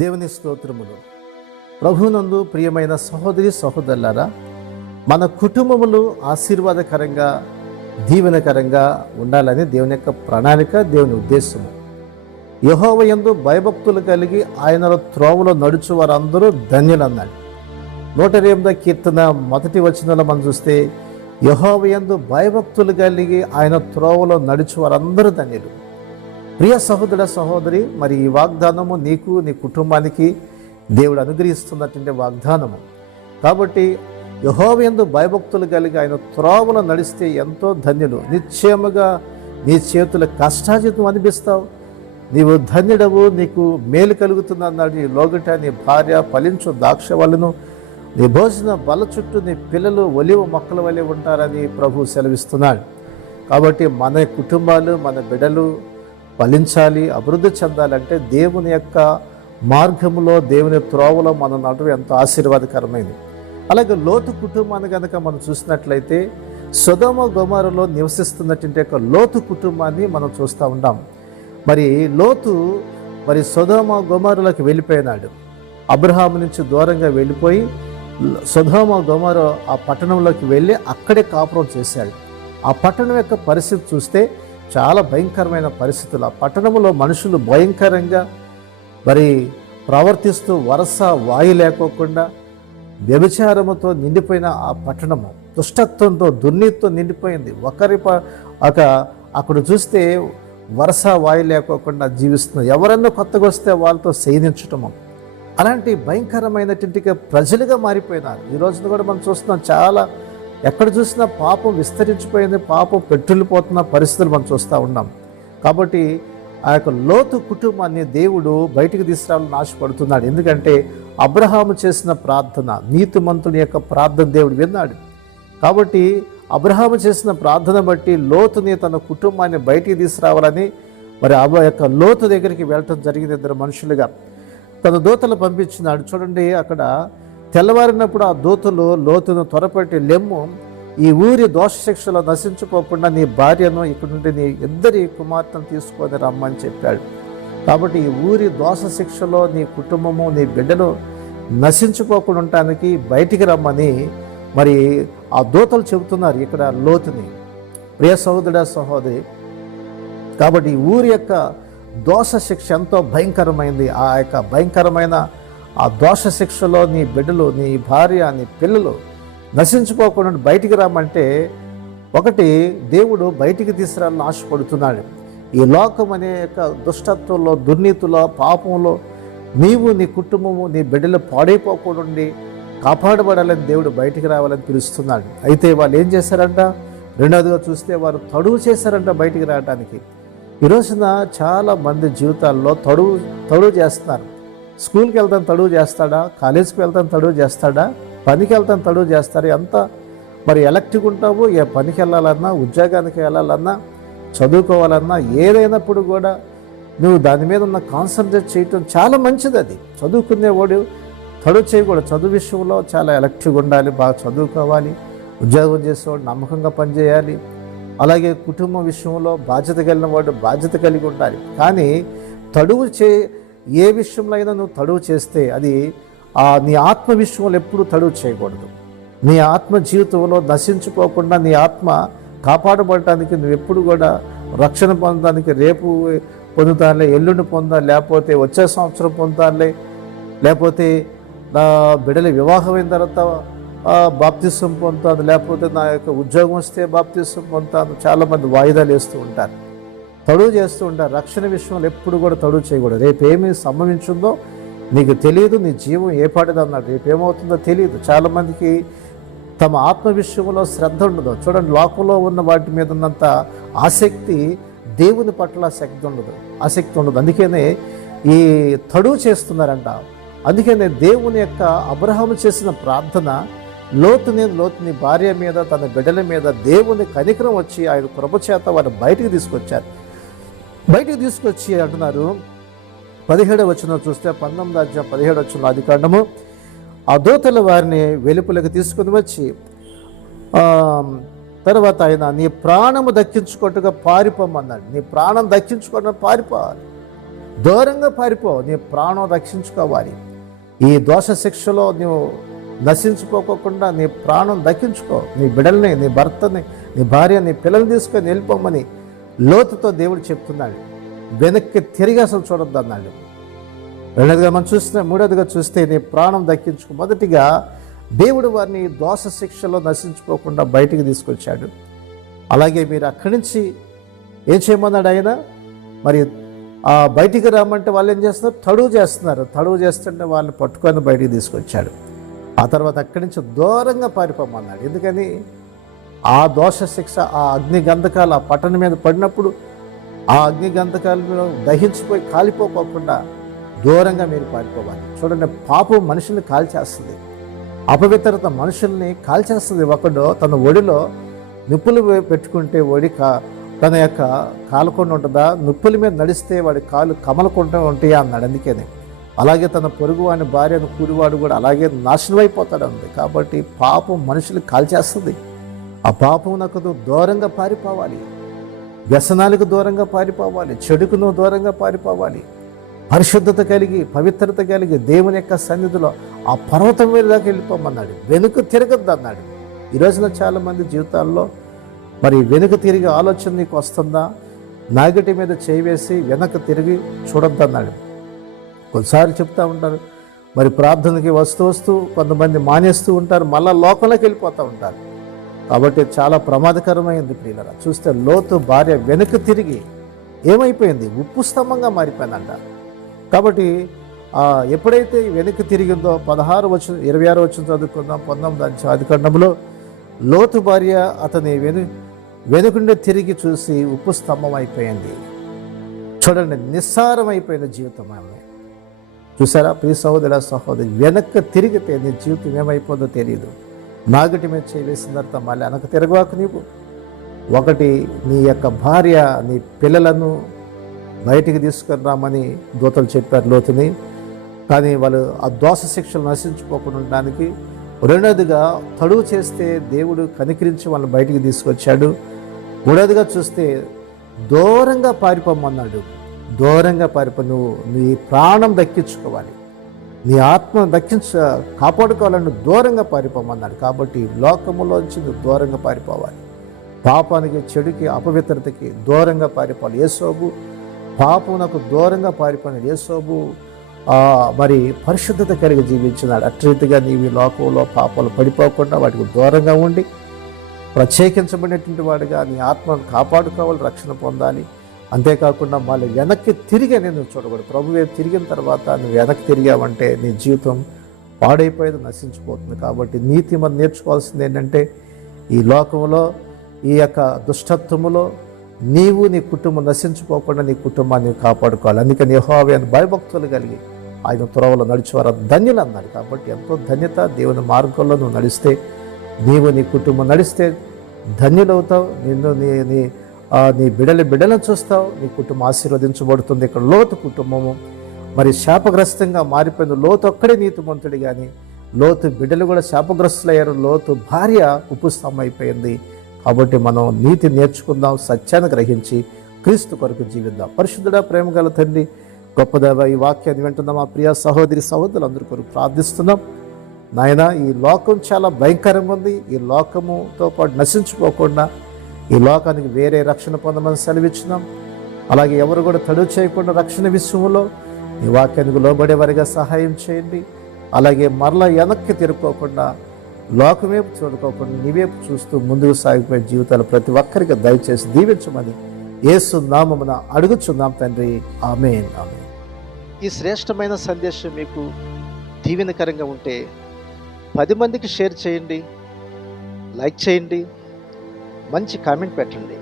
దేవుని స్తోత్రములు. ప్రభునందు ప్రియమైన సహోదరి సహోదరులారా, మన కుటుంబములు ఆశీర్వాదకరంగా దీవెనకరంగా ఉండాలని దేవుని యొక్క ప్రణాళిక, దేవుని ఉద్దేశము. యెహోవా యందు భయభక్తులు కలిగి ఆయనలో త్రోవలో నడుచు వారందరూ ధన్యులన్నాడు. 108వ కీర్తన మొదటి వచనంలో మనం చూస్తే, యెహోవా యందు భయభక్తులు కలిగి ఆయన త్రోవలో నడుచు వారందరూ ధన్యులు. ప్రియ సహోదర సహోదరి, మరి ఈ వాగ్దానము నీకు నీ కుటుంబానికి దేవుడు అనుగ్రహిస్తున్నటువంటి వాగ్దానము. కాబట్టి యెహోవా యందు భయభక్తులు కలిగి ఆయన త్రోవలో నడిస్తే ఎంతో ధన్యులు. నిశ్చయముగా నీ చేతుల కష్టాజితం అనిపిస్తావు, నీవు ధన్యుడవు, నీకు మేలు కలుగుతుందన్నాడు. నీ లోగట నీ భార్య ఫలించు ద్రాక్ష వలెను, నీ భోజన బల చుట్టూ నీ పిల్లలు ఒలివ మొక్కల వలె ఉంటారని ప్రభు సెలవిస్తున్నాడు. కాబట్టి మన కుటుంబాలు, మన బిడ్డలు ఫలించాలి, అభివృద్ధి చెందాలంటే దేవుని యొక్క మార్గంలో, దేవుని త్రోవలో మన నడువు ఎంతో ఆశీర్వాదకరమైంది. అలాగే లోతు కుటుంబాన్ని కనుక మనం చూసినట్లయితే, సొదొమ గొమొర్రాలో నివసిస్తున్నటువంటి యొక్క లోతు కుటుంబాన్ని మనం చూస్తూ ఉంటాం. మరి లోతు సొదొమ గొమొర్రాలోకి వెళ్ళిపోయినాడు. అబ్రహాము నుంచి దూరంగా వెళ్ళిపోయి సొదొమ గొమొర్రా ఆ పట్టణంలోకి వెళ్ళి అక్కడే కాపురం చేశాడు. ఆ పట్టణం యొక్క పరిస్థితి చూస్తే చాలా భయంకరమైన పరిస్థితులు. ఆ పట్టణంలో మనుషులు భయంకరంగా ప్రవర్తిస్తూ వరస వాయు లేకోకుండా వ్యభిచారముతో నిండిపోయిన ఆ పట్టణము దుష్టత్వంతో, దుర్నీతితో నిండిపోయింది. అక్కడ చూస్తే వరస వాయు లేకోకుండా జీవిస్తున్నారు. ఎవరన్నా కొత్తగా వస్తే వాళ్ళతో శయనించటము, అలాంటి భయంకరమైనటువంటి ప్రజలుగా మారిపోయినారు. ఈ రోజున కూడా మనం చూస్తున్నాం, చాలా ఎక్కడ చూసినా పాపం విస్తరించిపోయింది, పాపం పెట్టుల్లిపోతున్న పరిస్థితులు మనం చూస్తూ ఉన్నాం. కాబట్టి ఆ యొక్క లోతు కుటుంబాన్ని దేవుడు బయటికి తీసుకురావాలని ఆశపడుతున్నాడు. ఎందుకంటే అబ్రహాము చేసిన ప్రార్థన, నీతిమంతుని యొక్క ప్రార్థన దేవుడు విన్నాడు. కాబట్టి అబ్రహాము చేసిన ప్రార్థన బట్టి లోతుని తన కుటుంబాన్ని బయటికి తీసుకురావాలని ఆ యొక్క లోతు దగ్గరికి వెళ్ళటం జరిగింది. ఇద్దరు మనుషులుగా తన దూతలు పంపించినాడు. చూడండి, అక్కడ తెల్లవారినప్పుడు ఆ దూతలు లోతును త్వరపట్టి, లెమ్ము, ఈ ఊరి దోష శిక్షలో నశించుకోకుండా నీ భార్యను ఇక్కడ నుండి నీ ఇద్దరి కుమార్తెను తీసుకొని రమ్మని చెప్పాడు. కాబట్టి ఈ ఊరి దోష శిక్షలో నీ కుటుంబము, నీ బిడ్డలు నశించుకోకుండా ఉండటానికి బయటికి రమ్మని ఆ దూతలు చెబుతున్నారు ఇక్కడ లోతుని. ప్రియ సహోదర సహోదరి, కాబట్టి ఈ ఊరి యొక్క దోష శిక్ష ఎంతో భయంకరమైంది. ఆ యొక్క భయంకరమైన ఆ దోష శిక్షలో నీ బిడ్డలు, నీ భార్య, నీ పిల్లలు నశించుకోకుండా బయటికి రమ్మంటే, ఒకటి దేవుడు బయటికి తీసుకురావాలని ఆశపడుతున్నాడు. ఈ లోకం అనే యొక్క దుష్టత్వంలో, దుర్నీతిలో, పాపంలో నీవు, నీ కుటుంబము, నీ బిడ్డలు పాడైపోకుండా కాపాడబడాలని దేవుడు బయటికి రావాలని పిలుస్తున్నాడు. అయితే వాళ్ళు ఏం చేశారంట? రెండవదిగా చూస్తే వారు తడువు చేశారంట బయటికి రావడానికి. ఈ రోజున చాలా మంది జీవితాల్లో తడువు చేస్తున్నారు. స్కూల్కి వెళ్తాను తడువు చేస్తాడా, కాలేజీకి వెళ్తాను తడువు చేస్తాడా, పనికి వెళ్తాను తడువు చేస్తారు. ఎంత ఎలక్ట్రిక్ ఉంటావు, ఏ పనికి వెళ్ళాలన్నా, ఉద్యోగానికి వెళ్ళాలన్నా, చదువుకోవాలన్నా, ఏదైనప్పుడు కూడా నువ్వు దాని మీద ఉన్న కాన్సన్ట్రేట్ చేయటం చాలా మంచిది. అది చదువుకునేవాడు తడువు చేయకూడదు. చదువు విషయంలో చాలా ఎలక్ట్రిక్ ఉండాలి, బాగా చదువుకోవాలి, ఉద్యోగం చేసేవాడు నమ్మకంగా పనిచేయాలి. అలాగే కుటుంబం విషయంలో బాధ్యత కలిగిన వాడు బాధ్యత కలిగి ఉండాలి. కానీ ఏ విషయంలో అయినా నువ్వు తడువు చేస్తే అది నీ ఆత్మ విషయంలో ఎప్పుడు తడువు చేయకూడదు. నీ ఆత్మ జీవితంలో నశించుకోకుండా, నీ ఆత్మ కాపాడబడటానికి నువ్వు ఎప్పుడు కూడా రక్షణ పొందడానికి, రేపు పొందుతానులే, ఎల్లుండి పొందాలి, లేకపోతే వచ్చే సంవత్సరం పొందాలి, లేకపోతే నా బిడ్డల వివాహమైన తర్వాత బాప్తిసం పొందుతాను, లేకపోతే నా యొక్క ఉద్యోగం వస్తే బాప్తిసం పొందుతాను. చాలామంది వాయిదాలు వేస్తూ ఉంటారు, తడువు చేస్తూ ఉంటారు. రక్షణ విషయంలో ఎప్పుడు కూడా తడువు చేయకూడదు. రేపు ఏమి సంభవించిందో నీకు తెలియదు, నీ జీవం ఏ పాటిదన్నాడు, రేపు ఏమవుతుందో తెలియదు. చాలామందికి తమ ఆత్మ విషయంలో శ్రద్ధ ఉండదు. చూడండి, లోకంలో ఉన్న వాటి మీద ఉన్నంత ఆసక్తి దేవుని పట్ల ఆసక్తి ఉండదు. అందుకనే ఈ తడువు చేస్తున్నారంట. అందుకనే దేవుని యొక్క అబ్రహాము చేసిన ప్రార్థన, లోతుని భార్య మీద, తన బిడ్డల మీద దేవుని కనికరం వచ్చి ఆయన కృప చేత వారిని బయటికి తీసుకొచ్చి అంటున్నారు. 17వ వచనం చూస్తే, 19వ అధ్యాయం 17వ వచనం ఆదికాండము, ఆ దూతలు వారిని వెలుపలకు తీసుకుని వచ్చి తర్వాత ఆయన నీ ప్రాణము దక్కించుకోట్టుగా పారిపోమన్నాడు. నీ ప్రాణం దక్కించుకోవడం పారిపోవాలి. దూరంగా పారిపో, నీ ప్రాణం రక్షించుకోవాలి. ఈ దోష శిక్షలో నువ్వు నశించుకోకుండా నీ ప్రాణం దక్కించుకో. నీ బిడ్డల్ని, నీ భర్తని, నీ భార్య, నీ పిల్లల్ని తీసుకొని వెళ్ళిపోమని లోతుతో దేవుడు చెప్తున్నాడు. వెనక్కి తిరిగి అసలు చూడొద్దు అన్నాడు. రెండోదిగా మనం చూస్తే, మూడోదిగా చూస్తే నీ ప్రాణం దక్కించుకో. మొదటిగా దేవుడు వారిని దోష శిక్షలో నశించుకోకుండా బయటికి తీసుకొచ్చాడు. అలాగే మీరు అక్కడి నుంచి ఏం చేయమన్నాడు ఆయన? మరి బయటికి రామంటే వాళ్ళు ఏం చేస్తున్నారు? తడువు చేస్తుంటే వాళ్ళని పట్టుకొని బయటికి తీసుకొచ్చాడు. ఆ తర్వాత అక్కడి నుంచి దూరంగా పారిపోమన్నాడు. ఎందుకని? ఆ దోష శిక్ష, ఆ అగ్ని గంధకాలు ఆ పట్టణం మీద పడినప్పుడు ఆ అగ్ని గంధకాలు దహించిపోయి కాలిపోకుండా దూరంగా మీరు పారిపోవాలి. చూడండి, పాపం మనుషుల్ని కాల్చేస్తుంది, అపవిత్రత మనుషుల్ని కాల్చేస్తుంది. ఒకడు తన ఒడిలో నిప్పులు పెట్టుకుంటే ఒడి తన యొక్క కాలకుండా ఉంటుందా? నిప్పుల మీద నడిస్తే వాడి కాలు కమలకుండా ఉంటాయా అన్నాడు. అందుకని అలాగే తన పొరుగువాని భార్యను కూలివాడు కూడా అలాగే నాశనం అయిపోతాడు అంది. కాబట్టి పాపం మనుషులు కాల్చేస్తుంది. ఆ పాపం నాకు దూరంగా పారిపోవాలి, వ్యసనాలకు దూరంగా పారిపోవాలి, చెడుకును దూరంగా పారిపోవాలి. పరిశుద్ధత కలిగి, పవిత్రత కలిగి దేవుని యొక్క సన్నిధిలో ఆ పర్వతం మీద దాకా వెళ్ళిపోమన్నాడు. వెనుక తిరగద్దు అన్నాడు. ఈ రోజున చాలామంది జీవితాల్లో మరి వెనుక తిరిగి ఆలోచన నీకు వస్తుందా? నాగటి మీద చేయివేసి వెనక తిరిగి చూడొద్దు అన్నాడు. కొన్నిసార్లు చెప్తూ ఉంటారు, మరి ప్రార్థనకి వస్తూ కొంతమంది మానేస్తూ ఉంటారు, మళ్ళీ లోకంలోకి వెళ్ళిపోతూ ఉంటారు. కాబట్టి చాలా ప్రమాదకరమైంది ప్రియులారా. చూస్తే లోతు భార్య వెనుక తిరిగి ఏమైపోయింది? ఉప్పు స్తంభంగా మారిపోయిందంట. కాబట్టి ఎప్పుడైతే వెనక్కి తిరిగిందో 16 వచనం 26 వచనం చదువుకుందాం. 19 ఆదికాండంలో లోతు భార్య అతని వెనుకుండే తిరిగి చూసి ఉప్పు స్తంభం అయిపోయింది. చూడండి, నిస్సారమైపోయిన జీవితం ఆమె. చూసారా ప్రియ సహోదరి, వెనక్కి తిరిగితే నీ జీవితం ఏమైపోతుందో తెలియదు. నాగటి మీద చేసిన తర్వాత మళ్ళీ వెనక్కి తిరగవాకు నీవు. ఒకటి, నీ యొక్క భార్య, నీ పిల్లలను బయటికి తీసుకొని రామని దూతలు చెప్పారు లోతుని. కానీ వాళ్ళు ఆ దోష శిక్షలు నశించుకోకుండా ఉండడానికి. రెండోదిగా తడువు చేస్తే దేవుడు కనికరించి వాళ్ళని బయటికి తీసుకొచ్చాడు. మూడోదిగా చూస్తే దూరంగా పారిపోమన్నాడు. దూరంగా నువ్వు నీ ప్రాణం దక్కించుకోవాలి, నీ ఆత్మను కాపాడుకోవాలని దూరంగా పారిపోమన్నాడు. కాబట్టి లోకములోంచి నువ్వు దూరంగా పారిపోవాలి. పాపానికి, చెడుకి, అపవిత్రతకి దూరంగా పారిపోవాలి. యేసోబు పాపమునకు దూరంగా పారిపోయినాడు. యేసోబు మరి పరిశుద్ధత కలిగి జీవించినాడు. అట్రీతిగా నీవు లోకంలో పాపాలు పడిపోకుండా వాటికి దూరంగా ఉండి ప్రత్యేకించబడినటువంటి వాడిగా నీ ఆత్మను కాపాడుకోవాలి, రక్షణ పొందాలి. అంతేకాకుండా మళ్ళీ వెనక్కి తిరిగి నేను చూడకూడదు. ప్రభువే తిరిగిన తర్వాత నువ్వు వెనక్కి తిరిగావంటే నీ జీవితం పాడైపోయేది, నశించిపోతుంది. కాబట్టి నీతి మనం నేర్చుకోవాల్సింది ఏంటంటే, ఈ లోకంలో ఈ యొక్క దుష్టత్వములో నీవు నీ కుటుంబం నశించుకోకుండా నీ కుటుంబాన్ని కాపాడుకోవాలి. అందుకని యెహోవా అని భయభక్తులు కలిగి ఆయన త్రోవలో నడిచేవారు ధన్యులు అన్నాడు. కాబట్టి ఎంతో ధన్యత. దేవుని మార్గంలో నువ్వు నడిస్తే, నీవు నీ కుటుంబం నడిస్తే ధన్యులవుతావు. నిన్ను నీ బిడ్డలను చూస్తావు. నీ కుటుంబం ఆశీర్వదించబడుతుంది. ఇక్కడ లోతు కుటుంబము మరి శాపగ్రస్తంగా మారిపోయింది. లోతు ఒక్కడే నీతిమంతుడు, కానీ లోతు బిడ్డలు కూడా శాపగ్రస్తులయ్యారు. లోతు భార్య ఉపస్తంభం అయిపోయింది. కాబట్టి మనం నీతి నేర్చుకుందాం, సత్యాన్ని గ్రహించి క్రీస్తు కొరకు జీవిద్దాం. పరిశుద్ధుడా, ప్రేమ గల తండ్రి, గొప్ప దేవ, ఈ వాక్యాన్ని వింటున్నాం. మా ప్రియ సహోదరి సహోదరులందరి కొరకు ప్రార్థిస్తున్నాం. నాయన, ఈ లోకం చాలా భయంకరంగా ఉంది. ఈ లోకముతో పాటు నశించుకోకుండా ఈ లోకానికి వేరే రక్షణ పొందమని సెలవిచ్చినాం. అలాగే ఎవరు కూడా తడువు చేయకుండా రక్షణ విషయంలో ఈ వాక్యానికి లోబడేవారిగా సహాయం చేయండి. అలాగే మరలా వెనక్కి తిరుక్కోకుండా, లోకమేపు చూడుకోకుండా నీవేపు చూస్తూ ముందుకు సాగిపోయే జీవితాలు ప్రతి ఒక్కరికి దయచేసి దీవించమని యేసు నామమున అడుగుచున్నాం తండ్రి. ఆమేన్, ఆమేన్. ఈ శ్రేష్టమైన సందేశం మీకు దీవెనకరంగా ఉంటే 10 మందికి షేర్ చేయండి, లైక్ చేయండి, మంచి కామెంట్ పెట్టండి.